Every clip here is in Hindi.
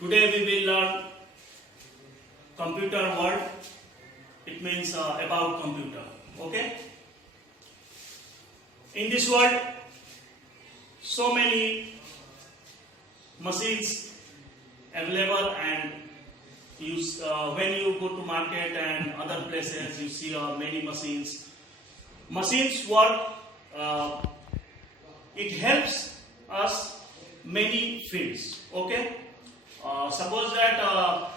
Today we will learn computer word. It means about computer. Okay. In this world, so many machines available, and use when you go to market and other places, you see many machines. Machines work. It helps us many fields. Okay. Suppose that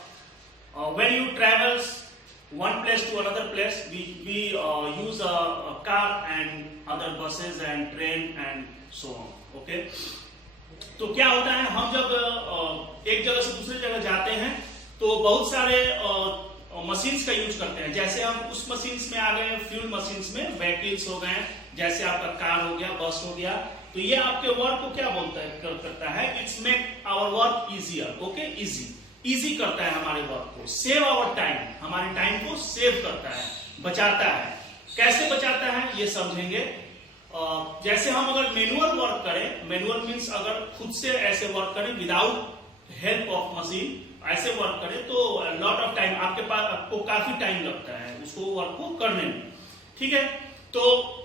when you travels one place to another place, we use a car and other buses and train and so on. Okay. तो क्या होता है, हम जब एक जगह से दूसरी जगह जाते हैं तो बहुत सारे मशीन्स का यूज करते हैं. जैसे हम उस मशीन्स में आ गए, फ्यूल मशीन्स में व्हीकल्स हो गए, जैसे आपका कार हो गया, बस हो गया, तो ये आपके वर्क को क्या बोलता है, करता है, it's make our work easier. Okay, easy करता है हमारे वर्क को. सेव आवर टाइम, हमारे टाइम को सेव करता है, बचाता है. कैसे बचाता है ये समझेंगे. जैसे हम अगर मैनुअल वर्क करें, मैनुअल मीन्स अगर खुद से ऐसे वर्क करें विदाउट हेल्प ऑफ मशीन, ऐसे वर्क करें तो लॉट ऑफ टाइम आपको काफी टाइम लगता है उसको वर्क को करने में. ठीक है. तो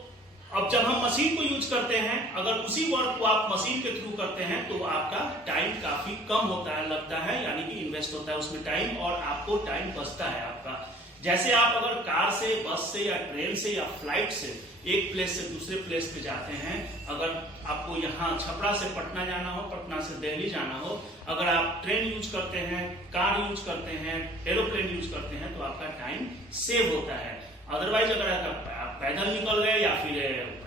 अब जब हम मशीन को यूज करते हैं, अगर उसी वर्क को आप मशीन के थ्रू करते हैं तो आपका टाइम काफी कम होता है, लगता है, यानी कि इन्वेस्ट होता है उसमें टाइम, और आपको टाइम बचता है आपका. जैसे आप अगर कार से, बस से या ट्रेन से या फ्लाइट से एक प्लेस से दूसरे प्लेस पे जाते हैं, अगर आपको यहाँ छपरा से पटना जाना हो, पटना से दिल्ली जाना हो, अगर आप ट्रेन यूज करते हैं, कार यूज करते हैं, एरोप्लेन यूज करते हैं तो आपका टाइम सेव होता है. अदरवाइज अगर आप पैदल निकल गए या फिर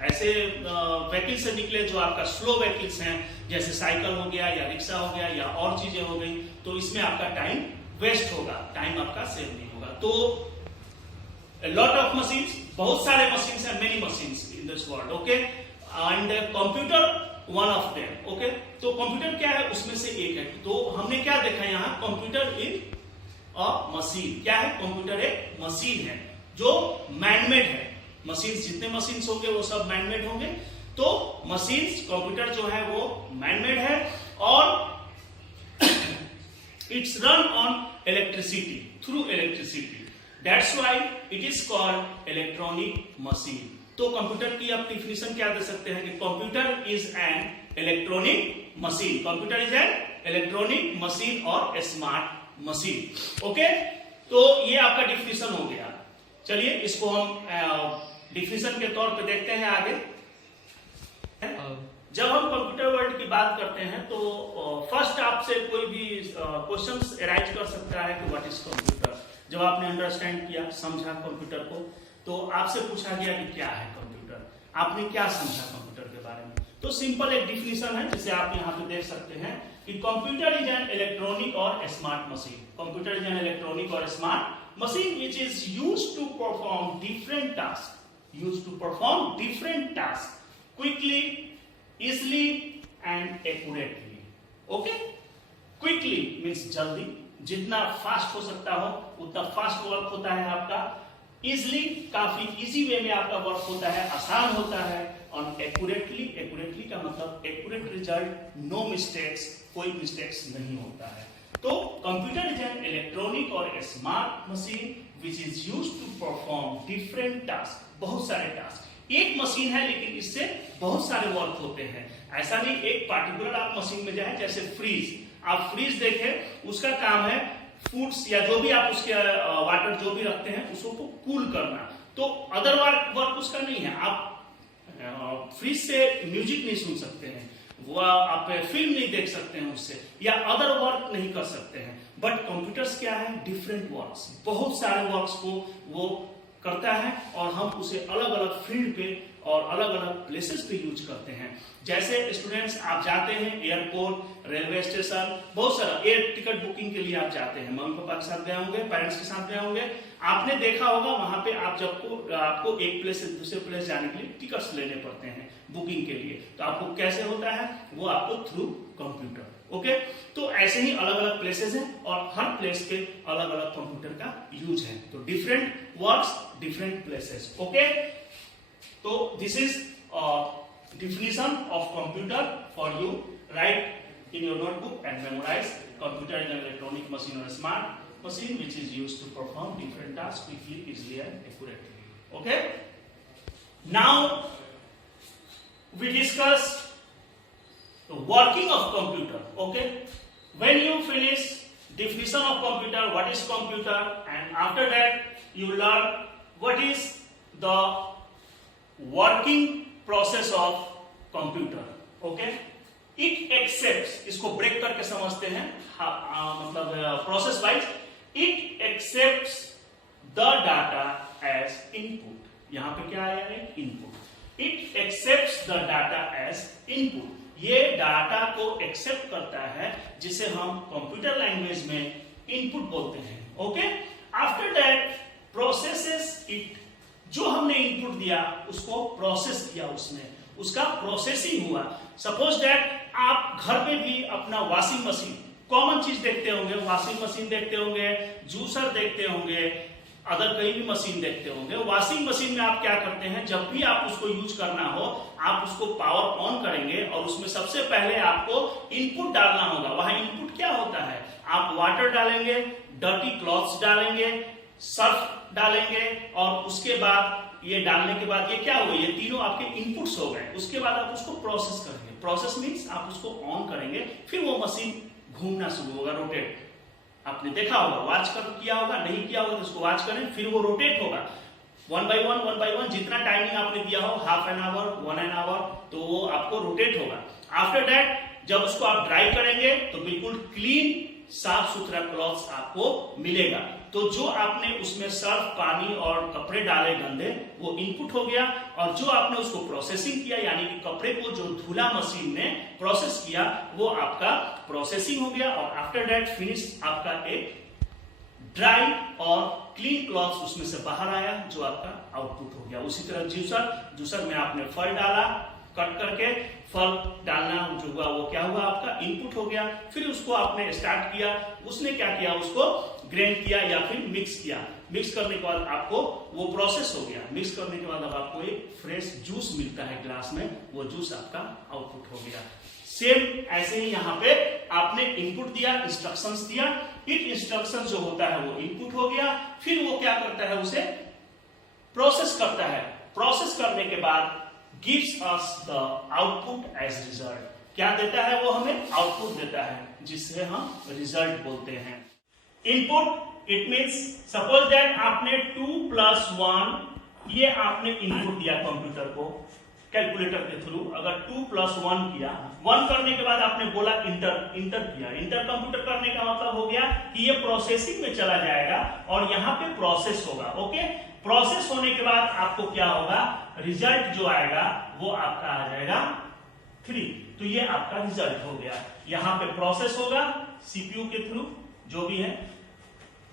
ऐसे व्हीकल से निकले जो आपका स्लो व्हीकल्स हैं, जैसे साइकिल हो गया या रिक्शा हो गया या और चीजें हो गई, तो इसमें आपका टाइम वेस्ट होगा, टाइम आपका सेव नहीं होगा. तो लॉट ऑफ मशीन्स, बहुत सारे मशीन्स हैं, many machines in this world. Okay. And computer one of them. Okay. तो कंप्यूटर क्या है, उसमें से एक है. तो हमने क्या देखा यहाँ, कंप्यूटर इज अ मशीन. क्या है, कंप्यूटर एक मशीन है जो मैनमेड है. मशीन्स, जितने मशीन्स होंगे वो सब मैनमेड होंगे. तो मशीन्स, कंप्यूटर जो है वो मैनमेड है, और it's run on electricity, through electricity. That's why it is called electronic machine. तो कंप्यूटर की आप डिफिनेशन क्या दे सकते हैं कि computer is an electronic machine. Computer is an electronic machine और स्मार्ट मशीन. ओके. तो ये आपका डिफिनेशन हो गया. चलिए इसको हम डिफिनेशन के तौर पे देखते हैं आगे. जब हम कंप्यूटर वर्ल्ड की बात करते हैं तो फर्स्ट आपसे कोई भी क्वेश्चंस अराइज कर सकता है कि व्हाट इज कंप्यूटर. जब आपने अंडरस्टैंड किया, समझा कंप्यूटर को, तो आपसे पूछा गया कि क्या है कंप्यूटर, आपने क्या समझा कंप्यूटर के बारे में. तो सिंपल एक डिफिनेशन है जिसे आप यहाँ पे देख सकते हैं कि कंप्यूटर इज एन इलेक्ट्रॉनिक और smart machine. Computer is an electronic और smart machine which is used to perform different tasks quickly, easily and accurately. Okay. Quickly means जल्दी, जितना फास्ट हो सकता हो उतना फास्ट वर्क होता है आपका. easily, काफी इजी वे में आपका वर्क होता है, आसान होता है. और accurately का मतलब accurate result, no mistakes, कोई मिस्टेक्स नहीं होता है. तो कंप्यूटर इज एन इलेक्ट्रॉनिक और smart machine which is used to perform different task. बहुत सारे टास्क. एक मशीन है लेकिन इससे बहुत सारे वर्क होते हैं. ऐसा नहीं एक पार्टिकुलर आप मशीन में जाए, जैसे फ्रीज, आप फ्रीज देखें, उसका काम है फूड्स या जो भी आप उसके वाटर जो भी रखते हैं उसको कूल करना. तो अदर वर्क उसका नहीं है. आप फ्रीज से म्यूजिक नहीं सुन सकते हैं, वो आप फिल्म नहीं देख सकते हैं उससे, या अदर वर्क नहीं कर सकते हैं. बट कंप्यूटर्स क्या है, डिफरेंट वर्क्स, बहुत सारे वर्क्स को वो करता है, और हम उसे अलग अलग फील्ड पे और अलग अलग प्लेसेस पे यूज करते हैं. जैसे स्टूडेंट्स, आप जाते हैं एयरपोर्ट, रेलवे स्टेशन, बहुत सारा एयर टिकट बुकिंग के लिए आप जाते हैं, मम्मी पापा के साथ गए होंगे, पेरेंट्स के साथ गए होंगे. आपने देखा होगा वहां पे आप आपको एक प्लेस से दूसरे प्लेस जाने के लिए टिकट्स लेने पड़ते हैं बुकिंग के लिए. तो आपको कैसे होता है, वो आपको थ्रू कंप्यूटर. ओके. तो ऐसे ही अलग अलग प्लेसेस हैं और हर प्लेस पे अलग अलग कंप्यूटर का यूज है. तो different works, different places. Okay. तो this is definition of computer for you. Write in your notebook and memorize. Computer is an electronic machine or a smart machine which is used to perform different tasks quickly, easily and accurately. Okay? Now we discuss the working of computer. Okay? When you finish definition of computer, what is computer, and after that you learn what is the working process of computer. Okay? It accepts, इसको ब्रेक करके समझते हैं, मतलब process wise, it accepts the data as input. यहां पे क्या आया है? Input. It accepts the data as input. ये डाटा को एक्सेप्ट करता है जिसे हम कंप्यूटर लैंग्वेज में इनपुट बोलते हैं. Okay? After that processes it. जो हमने इनपुट दिया उसको प्रोसेस किया, उसने उसका प्रोसेसिंग हुआ. सपोज दैट आप घर में भी अपना वॉशिंग मशीन, कॉमन चीज देखते होंगे, वॉशिंग मशीन देखते होंगे, जूसर देखते होंगे, अदर कहीं भी मशीन देखते होंगे. वॉशिंग मशीन में आप क्या करते हैं, जब भी आप उसको यूज करना हो आप उसको पावर ऑन करेंगे और उसमें सबसे पहले आपको इनपुट डालना होगा. वहां इनपुट क्या होता है? आप वाटर डालेंगे, डर्टी क्लॉथ्स डालेंगे, सर्फ डालेंगे और उसके बाद ये डालने के बाद ये क्या हुआ? ये तीनों आपके इनपुट्स हो गए. उसके बाद आप उसको प्रोसेस करेंगे. प्रोसेस मीन्स आप उसको ऑन करेंगे, फिर वो मशीन घूमना शुरू होगा, रोटेट. आपने देखा होगा, वॉच कर किया होगा, नहीं किया होगा तो उसको वॉच करें, फिर वो रोटेट होगा वन बाय वन, जितना टाइमिंग आपने दिया हो, half an hour, 1 an hour, तो वो आपको रोटेट होगा. आफ्टर दैट जब उसको आप ड्राई करेंगे तो बिल्कुल क्लीन साफ सुथरा क्लॉथ्स आपको मिलेगा. तो जो आपने उसमें सर्फ, पानी और कपड़े डाले गंदे, वो इनपुट हो गया. और जो आपने उसको प्रोसेसिंग किया, यानी कि कपड़े को जो धुला मशीन ने प्रोसेस किया, वो आपका प्रोसेसिंग हो गया. और आफ्टर दैट फिनिश आपका एक ड्राई और क्लीन क्लॉथ्स उसमें से बाहर आया, जो आपका आउटपुट हो गया. उसी तरह जूसर में आपने फल डाला, कट करके फल डालना जो हुआ वो क्या हुआ? आपका इनपुट हो गया. फिर उसको आपने स्टार्ट किया, उसने क्या किया? उसको ग्राइंड किया या फिर मिक्स किया. मिक्स करने के बाद आपको वो प्रोसेस हो गया. मिक्स करने के बाद अब आपको एक फ्रेश जूस मिलता है ग्लास में, वो जूस आपका आउटपुट हो गया. सेम ऐसे ही यहाँ पे आपने इनपुट दिया, इंस्ट्रक्शंस दिया. इट इंस्ट्रक्शन जो होता है वो इनपुट हो गया. फिर वो क्या करता है? उसे प्रोसेस करता है. प्रोसेस करने के बाद gives us the output as result. क्या देता है वो? हमें आउटपुट देता है, जिसे हम रिजल्ट बोलते हैं. Input it means suppose that आपने 2 + 1 ये आपने इनपुट दिया कंप्यूटर को कैलकुलेटर के थ्रू. अगर 2 + 1 किया, 1 करने के बाद आपने बोला इंटर किया. इंटर कंप्यूटर करने का मतलब हो गया कि ये प्रोसेसिंग में चला जाएगा और यहाँ पे प्रोसेस होगा. ओके? प्रोसेस होने के बाद आपको क्या होगा? रिजल्ट जो आएगा वो आपका आ जाएगा 3. तो ये आपका रिजल्ट हो गया. यहां पे प्रोसेस होगा सीपीयू के थ्रू, जो भी है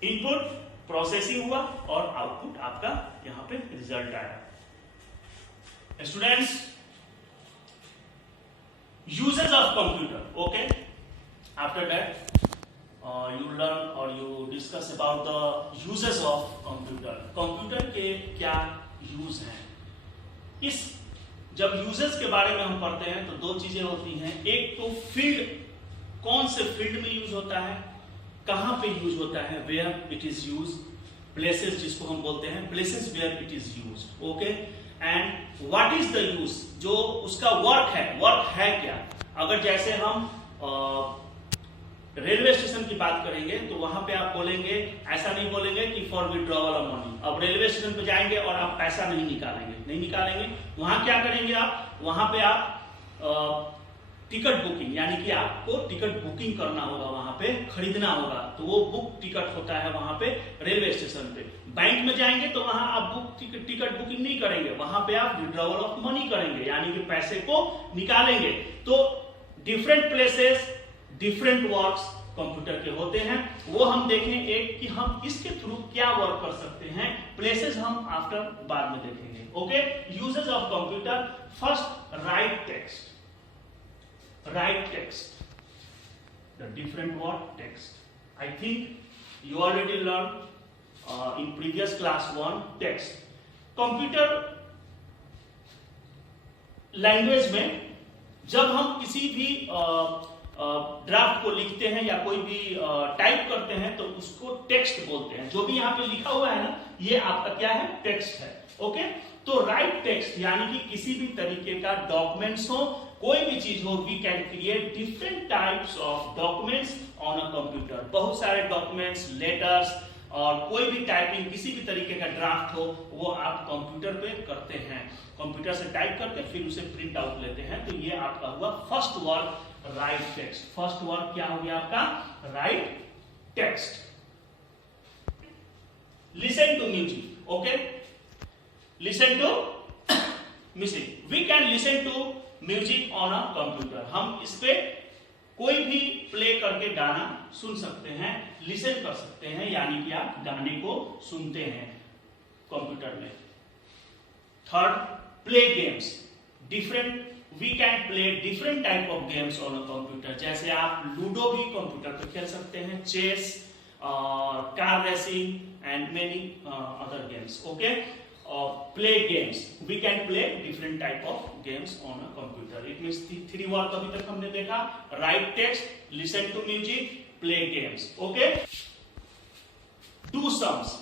इनपुट, प्रोसेसिंग हुआ और आउटपुट आपका यहां पे रिजल्ट आया. Students, uses of computer. Okay? After that you learn or you discuss about the uses of computer. Computer के क्या यूज हैं? इस जब यूजेस के बारे में हम पढ़ते हैं तो 2 चीजें होती हैं. एक तो फील्ड, कौन से फील्ड में यूज होता है, कहां पे यूज होता है, where it is use. Places जिसको हम बोलते हैं, places where it is use. Okay? And what is the use, जो उसका वर्क है क्या. अगर जैसे हम रेलवे स्टेशन की बात करेंगे तो वहां पे आप बोलेंगे, ऐसा नहीं बोलेंगे कि फॉर विड्रॉवल ऑफ मनी. अब रेलवे स्टेशन पे जाएंगे और आप पैसा नहीं निकालेंगे. वहां क्या करेंगे आप? वहां पे आप टिकट बुकिंग, यानी कि आपको टिकट बुकिंग करना होगा, वहां पे खरीदना होगा. तो वो बुक टिकट होता है वहां पे रेलवे स्टेशन पे. बैंक में जाएंगे तो वहां आप टिकट बुकिंग नहीं करेंगे, वहां पे आप विड्रॉवल ऑफ मनी करेंगे, यानी कि पैसे को निकालेंगे. तो different places, different works computer के होते हैं. वो हम देखें एक कि हम इसके थ्रू क्या वर्क कर सकते हैं. प्लेसेस हम आफ्टर बाद में देखेंगे. Okay? Uses of computer. First, right text. The different word text. I think you already learned in previous class 1 text. Computer language में जब हम किसी भी ड्राफ्ट को लिखते हैं या कोई भी टाइप करते हैं तो उसको टेक्स्ट बोलते हैं। जो भी यहाँ पे लिखा हुआ है ना, ये आपका क्या है, टेक्स्ट है। ओके, तो राइट टेक्स्ट यानी कि किसी भी तरीके का डॉक्यूमेंट्स हो, कोई भी चीज हो, we can create different types of documents on a computer. बहुत सारे डॉक्यूमेंट्स, लेटर्स और कोई भी टाइपिंग, किसी भी तरीके का ड्राफ्ट हो, वो आप कंप्यूटर पे करते हैं। कंप्यूटर से टाइप करके फिर उसे प्रिंट आउट लेते हैं। तो ये आपका हुआ first word, write text. First word क्या हो गया आपका, write text. Listen to music. Okay, listen to music, we can listen to music on a computer. हम इस पे कोई भी प्ले करके गाना सुन सकते हैं, लिसन कर सकते हैं, यानी कि आप गाने को सुनते हैं कंप्यूटर में। Third, play games. Different, we can play different type of games on a computer. जैसे आप लूडो भी कंप्यूटर पे खेल सकते हैं, chess, car racing and many other games. Okay, play games, we can play different type of games on a computer. It means three words अभी तक हमने देखा, write text, listen to music, play games. Okay, do sums,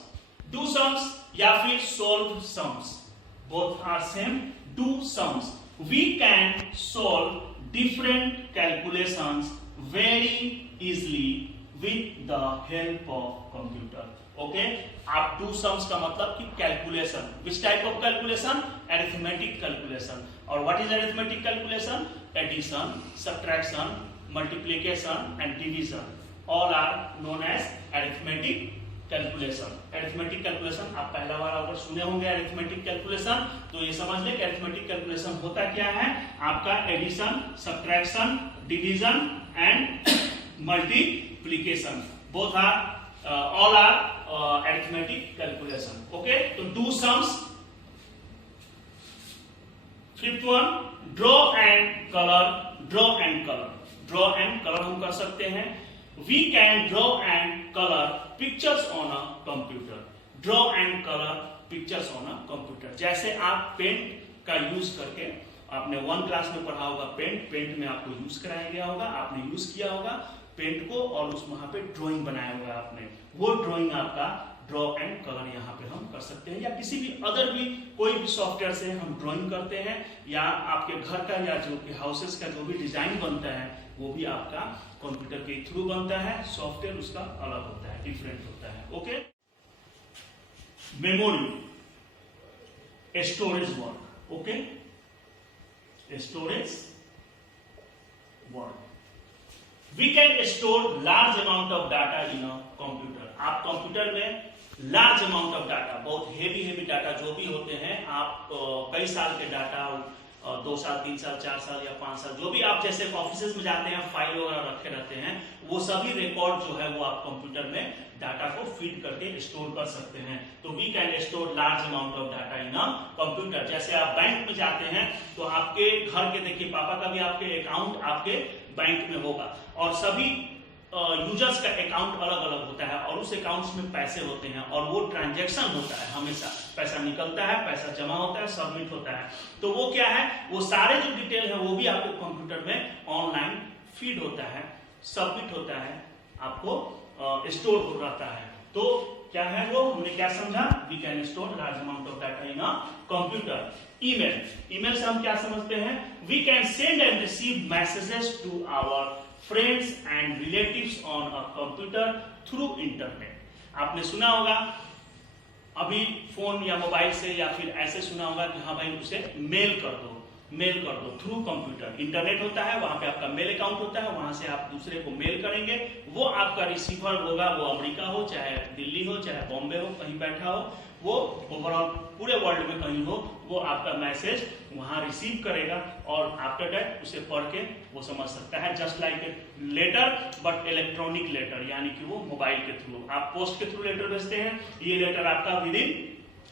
do sums या फिर solve sums, both are same. Do sums, we can solve different calculations very easily with the help of computer. Okay, आप डू सम्स का मतलब कि calculation, which type of calculation, arithmetic calculation. और what is arithmetic calculation, addition, subtraction, multiplication and division, all are known as arithmetic calculation. Arithmetic calculation आप पहला बार अगर सुने होंगे अरिथमेटिक कैलकुलेशन, तो ये समझ ले कि अरिथमेटिक कैलकुलेशन होता क्या है, आपका addition, subtraction, division and multiplication, both are all are arithmetic calculation. Okay, तो do sums. Fifth one, draw and color. Draw and color, draw and color हम कर सकते हैं। We can draw and color pictures on a computer. Draw and color pictures on a computer. जैसे आप पेंट का यूज करके, आपने 1 क्लास में पढ़ा होगा पेंट में आपको यूज कराया गया होगा, आपने यूज किया होगा पेंट को और उस वहां पे ड्राइंग बनाया होगा आपने, वो ड्राइंग आपका ड्रॉ एंड कलर यहाँ पे हम कर सकते हैं। या किसी भी अदर भी कोई भी सॉफ्टवेयर से हम ड्राइंग करते हैं, या आपके घर का या जो कि हाउसेस का जो भी डिजाइन बनता है वो भी आपका कंप्यूटर के थ्रू बनता है। सॉफ्टवेयर उसका अलग होता है, डिफरेंट होता है। Okay, memory, storage work. Okay, storage work, we can store large amount of data in a computer. आप कंप्यूटर में लार्ज अमाउंट ऑफ डाटा, बहुत हेवी डाटा जो भी होते हैं, आप कई साल के डाटा, 2 साल 3 साल 4 साल या 5 साल, जो भी आप जैसे ऑफिस में जाते हैं फाइल वगैरह रखे रहते हैं, वो सभी रिकॉर्ड जो है वो आप कंप्यूटर में डाटा को फीड करके स्टोर कर सकते हैं। तो we can store large amount of data in a computer. जैसे आप बैंक में जाते हैं तो आपके घर के, देखिए पापा का भी आपके अकाउंट आपके बैंक में होगा, और सभी यूजर्स का अकाउंट अलग अलग होता है, और उस अकाउंट्स में पैसे होते हैं, और वो ट्रांजैक्शन होता है, हमेशा पैसा निकलता है, पैसा जमा होता है, सबमिट होता है। तो वो क्या है, वो सारे जो डिटेल है वो भी आपके कंप्यूटर में ऑनलाइन फीड होता है, सबमिट होता है, आपको स्टोर हो रहता है। तो क्या है वो, हमने क्या समझा, we can store large amount of data in a computer. Email, email से हम क्या समझते हैं, we can send and receive messages to our friends and relatives on a computer through internet. आपने सुना होगा अभी फोन या मोबाइल से, या फिर ऐसे सुना होगा कि हाँ भाई उसे मेल कर दो थ्रू कंप्यूटर। इंटरनेट होता है, वहां पे आपका मेल अकाउंट होता है, वहां से आप दूसरे को मेल करेंगे, वो आपका रिसीवर होगा, वो अमेरिका हो, चाहे दिल्ली हो, चाहे बॉम्बे हो, कहीं बैठा हो, वो ओवरऑल पूरे वर्ल्ड में कहीं हो, वो आपका मैसेज वहां रिसीव करेगा, और आफ्टर दैट उसे पढ़ के वो समझ सकता है। Just like a letter but electronic letter, यानी कि वो मोबाइल के थ्रू, आप पोस्ट के थ्रू लेटर भेजते हैं, ये लेटर आपका विद इन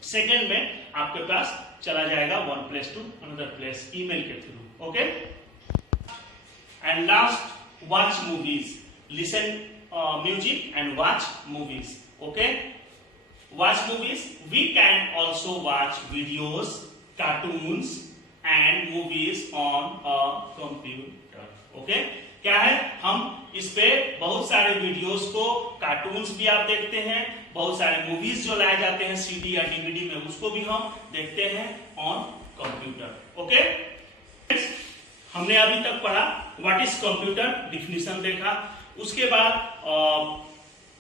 सेकेंड में आपके पास चला जाएगा one place to another place, email के through. Okay, and last, watch movies, listen music and watch movies. Okay, watch movies, we can also watch videos, cartoons and movies on a computer. Okay, क्या है, हम इस पे बहुत सारे वीडियोस को, कार्टून्स भी आप देखते हैं, बहुत सारे मूवीज जो लाए जाते हैं सीडी या डीवीडी में उसको भी हम देखते हैं ऑन कंप्यूटर। ओके, हमने अभी तक पढ़ा व्हाट इज कंप्यूटर, डिफिनीशन देखा। उसके बाद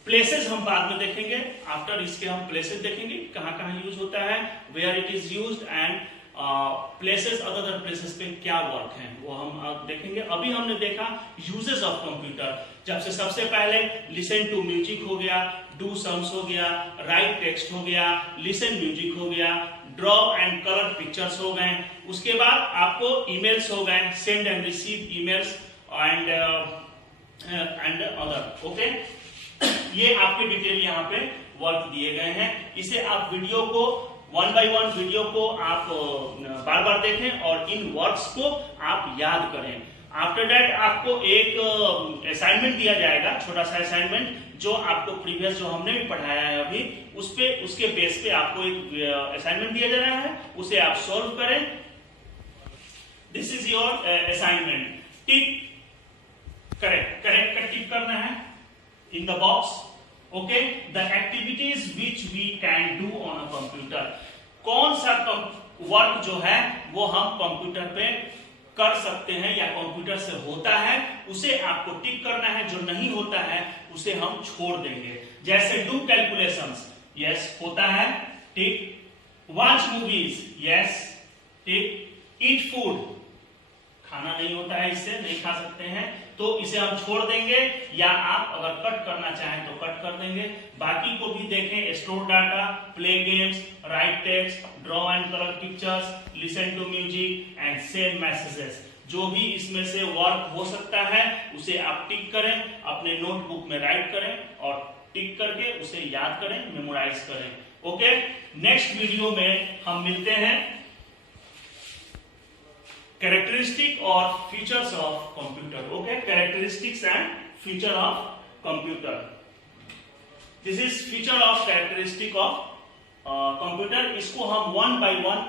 प्लेसेस हम बाद में देखेंगे, आफ्टर इसके हम प्लेसेस देखेंगे कहाँ कहाँ यूज होता है, where it is used, and places other places पे क्या वर्क है वो हम देखेंगे। अभी हमने देखा यूजेस ऑफ कंप्यूटर, जब से सबसे पहले लिसन टू म्यूजिक हो गया, डू सम्स हो गया, राइट टेक्स्ट हो गया, लिसन म्यूजिक हो गया, ड्रॉ एंड कलर पिक्चर्स हो गए। उसके बाद आपको ईमेल्स हो गए, send and receive emails and other. Okay, ये आपके डिटेल यहाँ पे वर्क दिए गए हैं। इसे आप वीडियो को वन बाय वन वीडियो को आप बार बार देखें और इन वर्ड्स को आप याद करें। आफ्टर दैट आपको एक असाइनमेंट दिया जाएगा, छोटा सा असाइनमेंट, जो आपको प्रीवियस जो हमने भी पढ़ाया है अभी उसके बेस पे आपको एक असाइनमेंट दिया जा रहा है, उसे आप सॉल्व करें। This is your assignment. Tick correct का टिक करना है in the box. Okay, the activities which we can do on a computer, कौन सा वर्क जो है वो हम कंप्यूटर पे कर सकते हैं या कंप्यूटर से होता है, उसे आपको टिक करना है। जो नहीं होता है उसे हम छोड़ देंगे। जैसे डू कैलकुलेशंस, यस होता है, टिक। वॉच मूवीज, यस टिक। ईट फूड, खाना नहीं होता है, इससे नहीं खा सकते हैं तो इसे हम छोड़ देंगे, या आप अगर कट करना चाहें तो कट कर देंगे। बाकी को भी देखें, store data, play games, write text, draw and colour pictures, listen to music and send messages. जो भी इसमें से वर्क हो सकता है उसे आप टिक करें, अपने नोटबुक में राइट करें और टिक करके उसे याद करें, मेमोराइज करें। ओके, नेक्स्ट वीडियो में हम मिलते हैं characteristic or features of computer. Okay, characteristics and feature of computer. This is feature of characteristic of computer. इसको हम वन बाय वन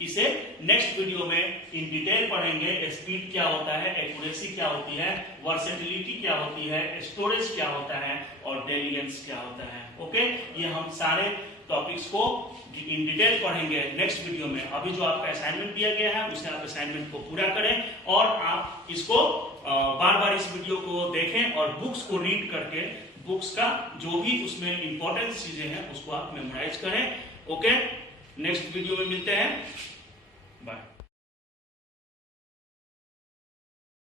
इसे नेक्स्ट वीडियो में इन डिटेल पढ़ेंगे। स्पीड क्या होता है, एक्यूरेसी क्या होती है, वर्सेटिलिटी क्या होती है, स्टोरेज क्या होता है और डेलिगेंस क्या होता है। ओके, ये हम सारे टॉपिक्स को इन डिटेल पढ़ेंगे नेक्स्ट वीडियो में। अभी जो आपका असाइनमेंट दिया गया है उसे आप असाइनमेंट को पूरा करें और आप इसको बार बार इस वीडियो को देखें और बुक्स को रीड करके बुक्स का जो भी उसमें इंपॉर्टेंट चीजें हैं उसको आप मेमोराइज करें। ओके, नेक्स्ट वीडियो में मिलते हैं, बाय।